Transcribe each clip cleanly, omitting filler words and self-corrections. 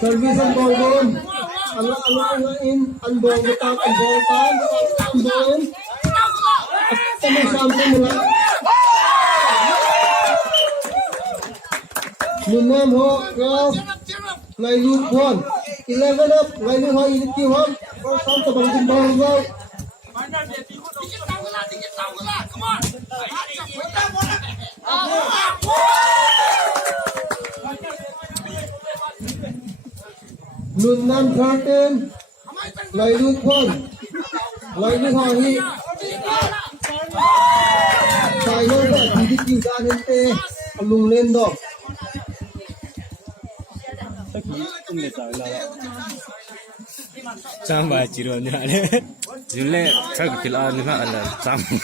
Service ang ball doon. Ang ball doon. At may something nila. Nunem ho, 12. Lailun 1. 11 up. Lailun ho, init ki ho. First time sa bangin ball go. Nunem 13. Lailun 1. Lailun ho, hi. Tayo ba, didit yung kanin te. Alung lendo. Samba ciro ni ada. Jule tak kila ni ada samba.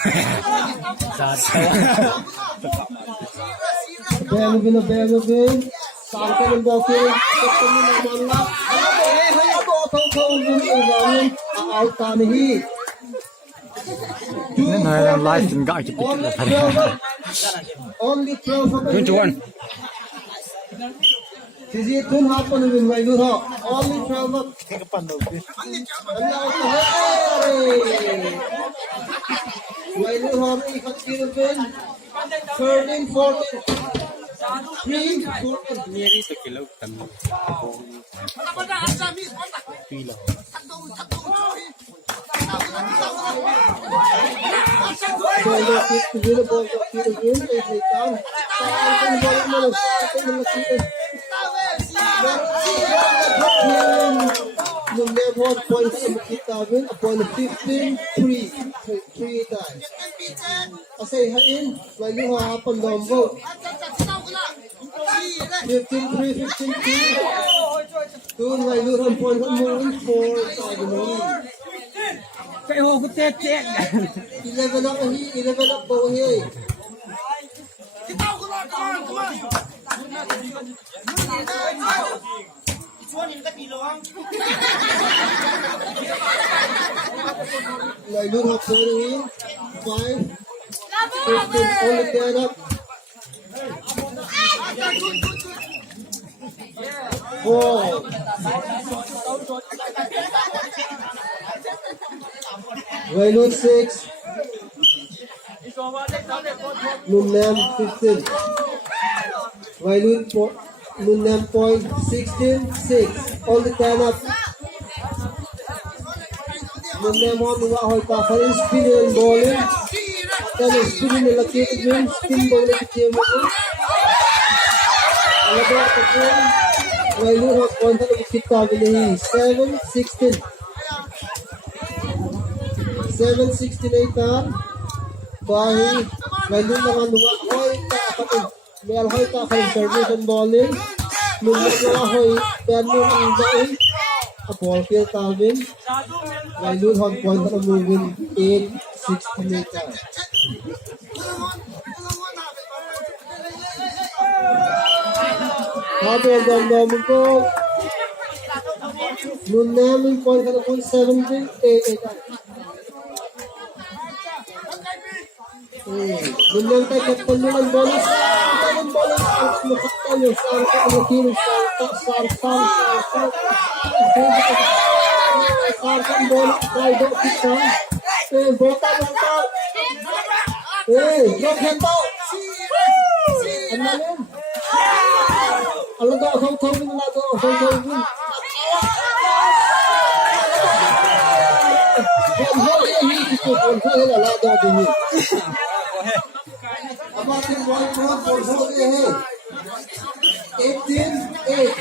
Belo bin. Sampai ng bokeh. Ketemu ng mga. Hay ako thong bin out tanihi. Nah, live enggak cepet. Only 12 21. Sisi tun hapon ng Lailun ho. Only 12 up. Lailun ho, ikat kilo bin. 13, 14. 3, 14. Miri tu kilo kan. Pila. Solo 50 ball ko kilo bin. Ay down. Saan ball mo lang. Saan mo lang. Nunem 1 point kita bin. A point of 15, 3 times. Asay hain. Lailun ho hapon dombo. 15, 3, 15, 3. Doon Lailun ang point ng moon 4. Kay ho ko tet. 11 up hi, 11 up po hi. Lailun ho po hi. 5, 15, only 10 up. 4. Lailun 6. Nunem 15. Nunem point 16, 6. All the 10 up. Nunem ho, nuwahoy pa. Kaya spinning and bowling. Kaya spinning na lakit din. Spin ball na kitiyem mo. Alaga ako po. Lailun ho, point na kita bilahi. 7, 16. 7, 16, 8 Bahi, Lailun lang ang nuwahoy ka kapag may alhoy ka kay service and bowling. Nuwahoy, pero ang daing ball field Calvin. Lailun hot point na moving 8, 16, 8 Habi ang damdamin ko. Nunem point na po 17, 8, 8 Nunem tayo kapal nyo ng bonus. Ang bonus. Ang makakal yung sarta. Ang makilong sarta. Sarta. Ang bonus. Try do kita. Bota. Drop hento. Ang nalim. Alaga akong tawin na laga. Akong tawin. Alaga din yun. About the one point for ahead. 18, 8.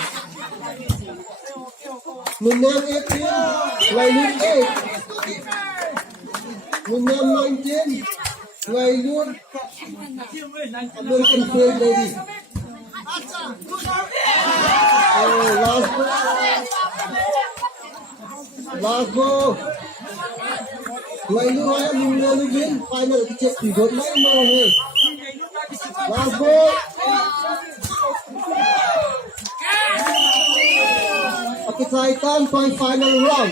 Nunem 18, Lailun 8. Nunem 19, Lailun American field lady. Last ball. Lailun ay Nunem final check. Good night mo hey. Last ball. Okay, final round.